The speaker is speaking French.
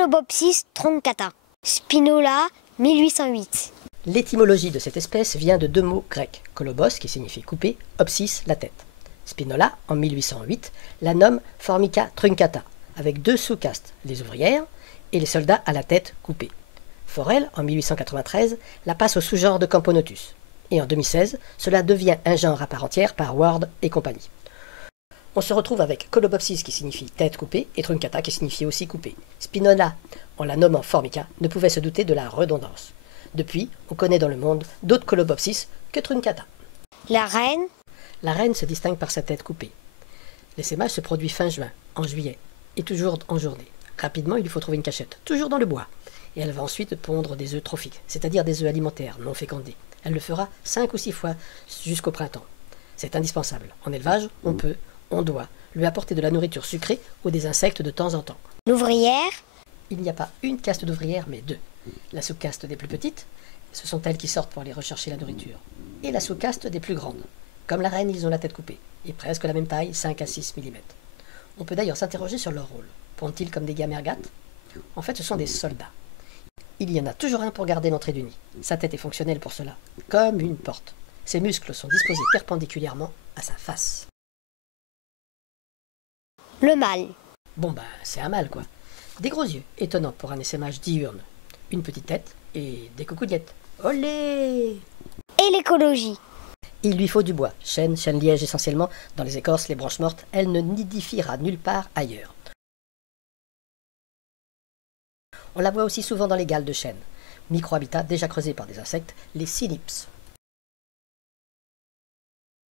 Colobopsis truncata. Spinola, 1808. L'étymologie de cette espèce vient de deux mots grecs, kolobos qui signifie couper, opsis la tête. Spinola, en 1808, la nomme Formica truncata, avec deux sous-castes, les ouvrières et les soldats à la tête coupée. Forel, en 1893, la passe au sous-genre de Camponotus. Et en 2016, cela devient un genre à part entière par Ward et compagnie. On se retrouve avec Colobopsis qui signifie tête coupée et Truncata qui signifie aussi coupée. Spinola, en la nommant Formica, ne pouvait se douter de la redondance. Depuis, on connaît dans le monde d'autres Colobopsis que Truncata. La reine. La reine se distingue par sa tête coupée. L'essaimage se produit fin juin, en juillet, et toujours en journée. Rapidement, il lui faut trouver une cachette, toujours dans le bois. Et elle va ensuite pondre des œufs trophiques, c'est-à-dire des œufs alimentaires non fécondés. Elle le fera 5 ou 6 fois jusqu'au printemps. C'est indispensable. En élevage, on doit lui apporter de la nourriture sucrée ou des insectes de temps en temps. L'ouvrière. Il n'y a pas une caste d'ouvrières, mais deux. La sous-caste des plus petites, ce sont elles qui sortent pour aller rechercher la nourriture. Et la sous-caste des plus grandes. Comme la reine, ils ont la tête coupée, et presque la même taille, 5 à 6 mm. On peut d'ailleurs s'interroger sur leur rôle. Pondent-ils comme des gamergates? En fait, ce sont des soldats. Il y en a toujours un pour garder l'entrée du nid. Sa tête est fonctionnelle pour cela, comme une porte. Ses muscles sont disposés perpendiculairement à sa face. Le mâle. Bon c'est un mâle quoi. Des gros yeux, étonnants pour un essaimage diurne. Une petite tête et des coucougnettes. Olé! Et l'écologie. Il lui faut du bois, chêne liège essentiellement, dans les écorces, les branches mortes, elle ne nidifiera nulle part ailleurs. On la voit aussi souvent dans les galles de chêne. Micro-habitat déjà creusé par des insectes, les cynips.